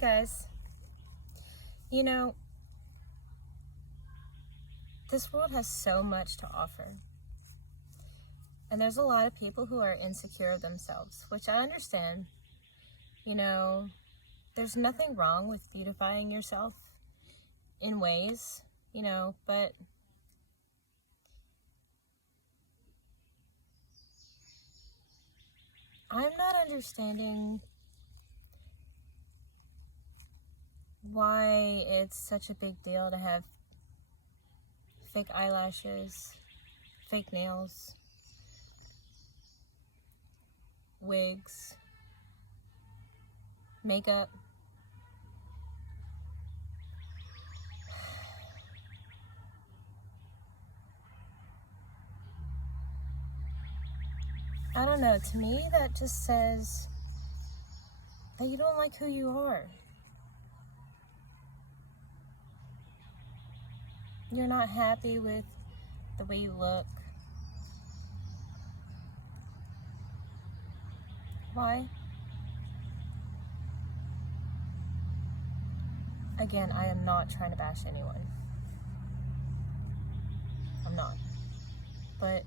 Hi guys. You know, this world has so much to offer. And there's a lot of people who are insecure of themselves, which I understand. You know, there's nothing wrong with beautifying yourself in ways, but I'm not understanding why it's such a big deal to have fake eyelashes, fake nails, wigs, makeup. I don't know, to me that just says that you don't like who you are. You're not happy with the way you look. Why? Again, I am not trying to bash anyone. I'm not. But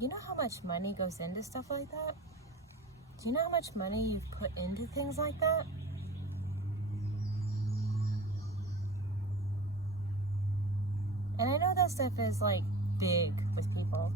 you know how much money goes into stuff like that? Do you know how much money you've put into things like that? And I know that stuff is like big with people.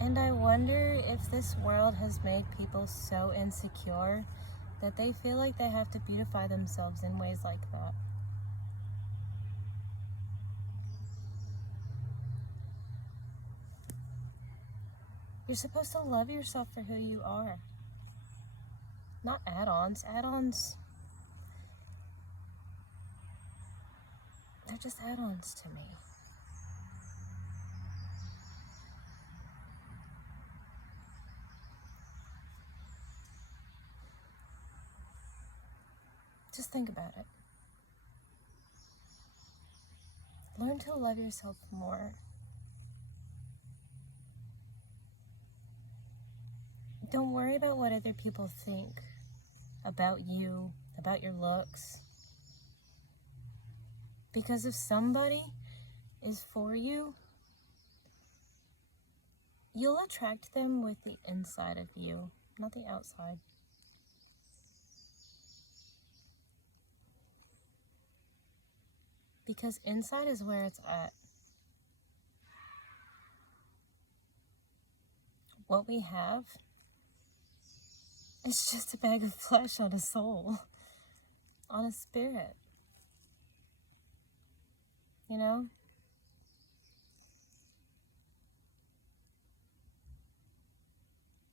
And I wonder if this world has made people so insecure that they feel like they have to beautify themselves in ways like that. You're supposed to love yourself for who you are. Not add-ons. Add-ons, they're just add-ons to me. Just think about it. Learn to love yourself more. Don't worry about what other people think about you, about your looks. Because if somebody is for you, you'll attract them with the inside of you, not the outside. Because inside is where it's at. What we have is just a bag of flesh on a soul, on a spirit. You know?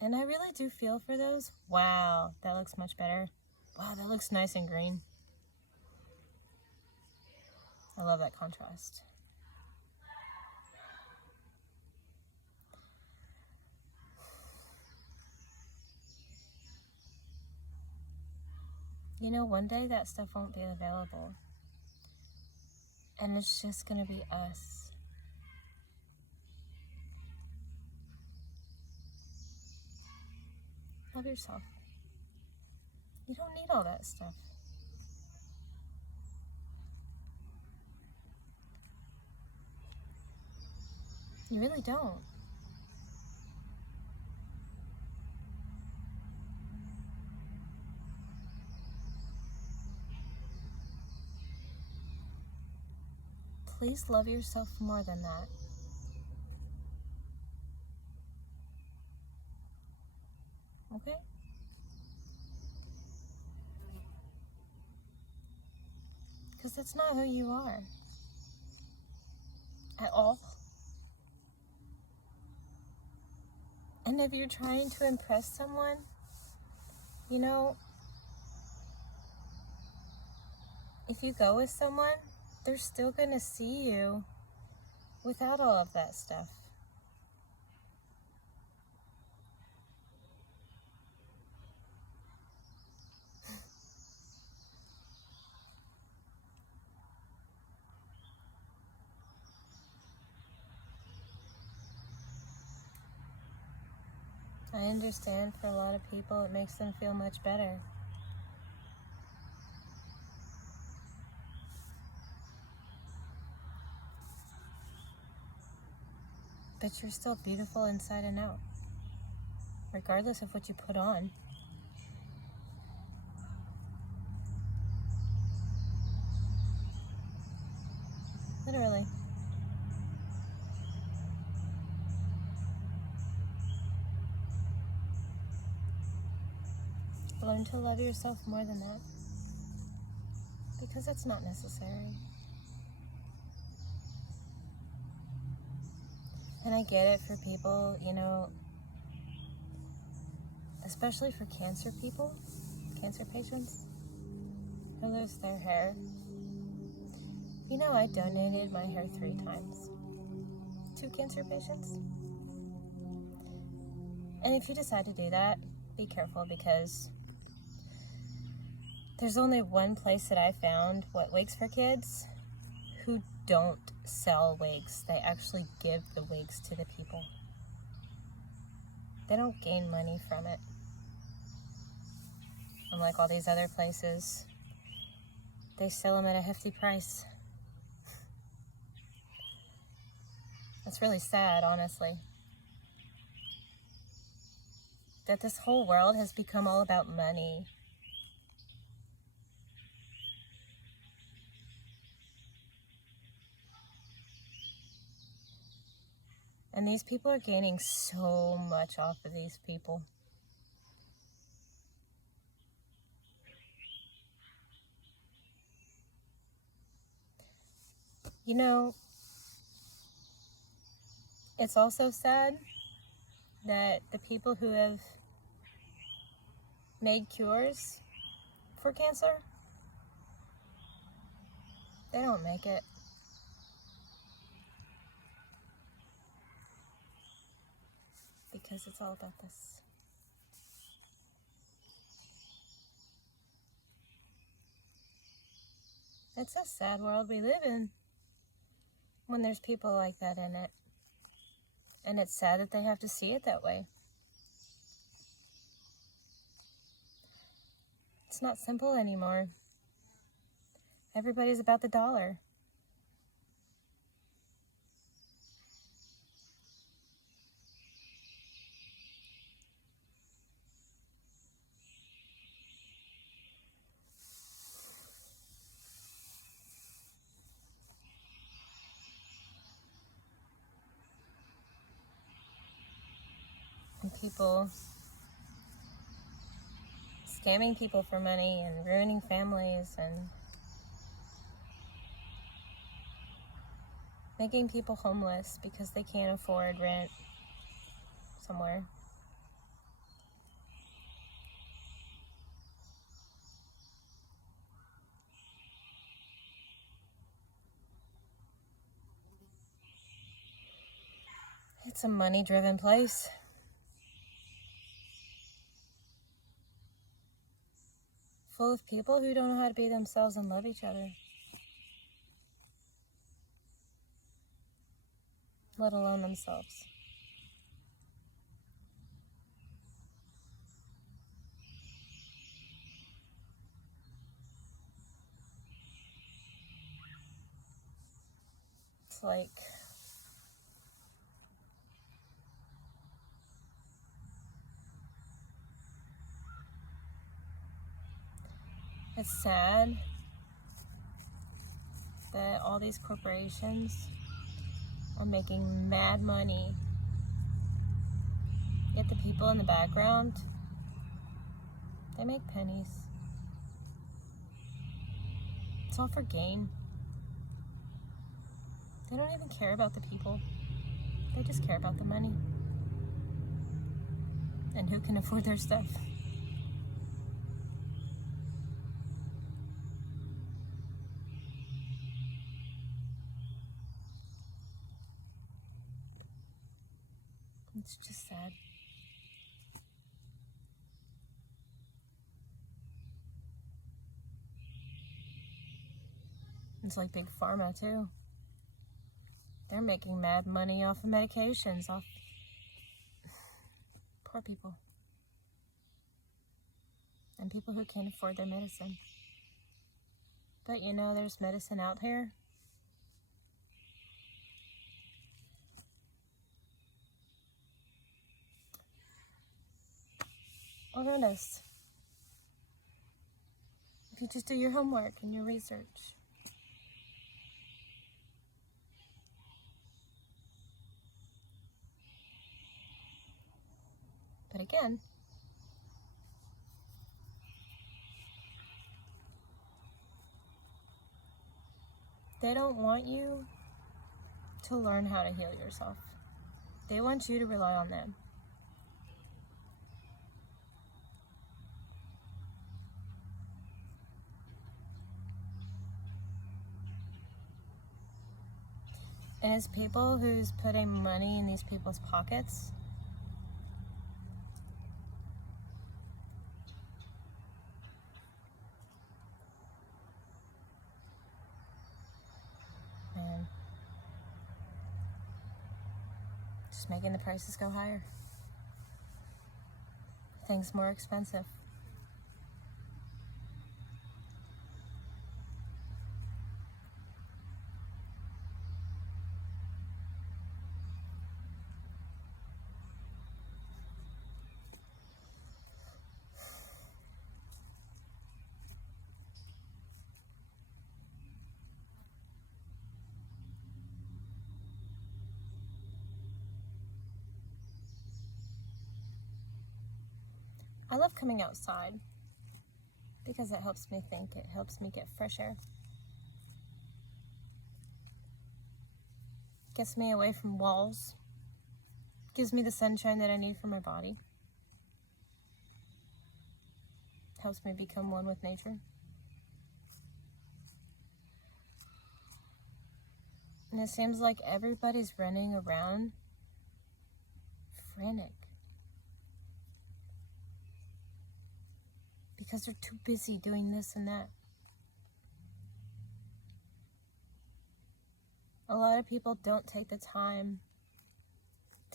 And I really do feel for those. Wow, that looks much better. Wow, that looks nice and green. I love that contrast. You know, one day that stuff won't be available. And it's just gonna be us. Love yourself. You don't need all that stuff. You really don't. Please love yourself more than that. Okay? Because that's not who you are. At all. And if you're trying to impress someone, you know, if you go with someone, they're still gonna see you without all of that stuff. I understand for a lot of people it makes them feel much better. But you're still beautiful inside and out, regardless of what you put on. Literally. Learn to love yourself more than that, because it's not necessary. And I get it for people, you know, especially for cancer people, cancer patients who lose their hair. You know, I donated my hair 3 times to cancer patients. And if you decide to do that, be careful, because there's only one place that I found what wigs for kids who don't sell wigs. They actually give the wigs to the people. They don't gain money from it. Unlike all these other places, they sell them at a hefty price. That's really sad, honestly. That this whole world has become all about money. And these people are gaining so much off of these people. You know, it's also sad that the people who have made cures for cancer, they don't make it. Because it's all about this. It's a sad world we live in when there's people like that in it. And it's sad that they have to see it that way. It's not simple anymore. Everybody's about the dollar. And people scamming people for money and ruining families and making people homeless because they can't afford rent somewhere. It's a money-driven place. Full of people who don't know how to be themselves and love each other. Let alone themselves. It's like, it's sad that all these corporations are making mad money, yet the people in the background, they make pennies. It's all for gain. They don't even care about the people. They just care about the money and who can afford their stuff. It's just sad. It's like Big Pharma too. They're making mad money off of medications, off poor people and people who can't afford their medicine. But you know, there's medicine out here. Around us. If you just do your homework and your research. But again, they don't want you to learn how to heal yourself. They want you to rely on them. And it's people who's putting money in these people's pockets. And just making the prices go higher. Things more expensive. I love coming outside because it helps me think. It helps me get fresh air. Gets me away from walls. Gives me the sunshine that I need for my body. Helps me become one with nature. And it seems like everybody's running around frantic. Because they're too busy doing this and that. A lot of people don't take the time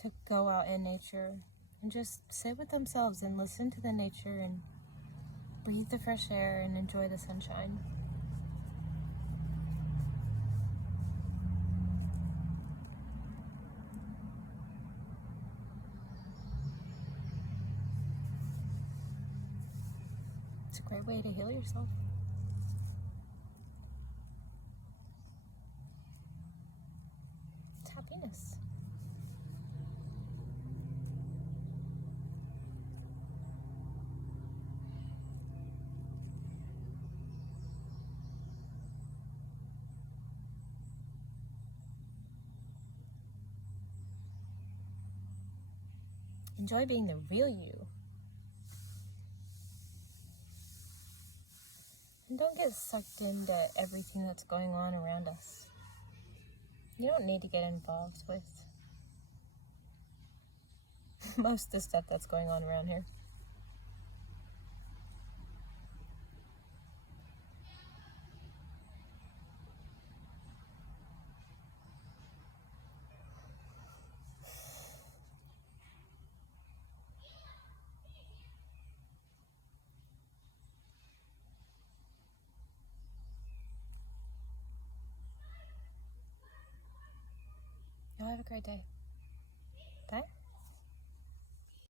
to go out in nature and just sit with themselves and listen to the nature and breathe the fresh air and enjoy the sunshine. It's a great way to heal yourself. It's happiness. Enjoy being the real you. And don't get sucked into everything that's going on around us. You don't need to get involved with most of the stuff that's going on around here. Y'all have a great day.